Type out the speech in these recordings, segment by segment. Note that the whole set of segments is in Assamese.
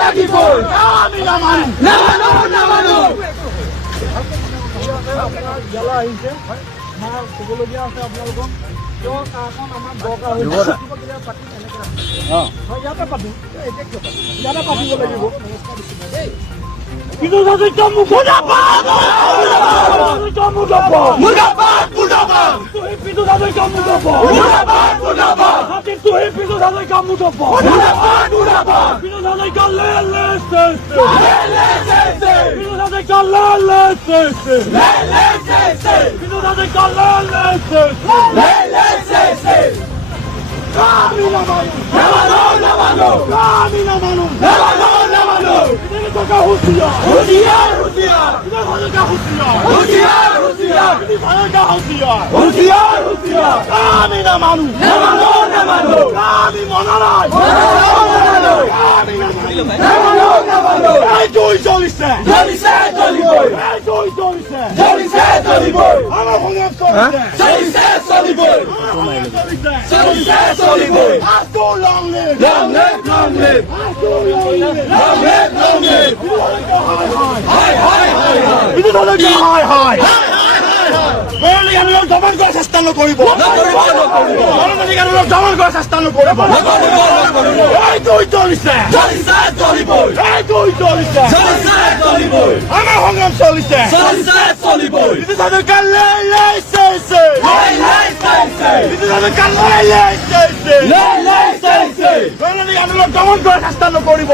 লাগিবই আমি নামানো জ্বালা আহিছে ক'বলগীয়া আছে আপোনালোকক কিয় কাৰণ আমাৰ দৰকাৰ হৈছে ইয়াতে পাতিম এতিয়া কিয় ইয়াতে পাতিব লাগিব কিন্তু দমন কৰাৰ চেষ্টা নকৰিব আমাৰ সংগ্ৰাম চলিছে দমন কৰাৰ চেষ্টা নকৰিব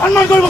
সন্মান কৰিব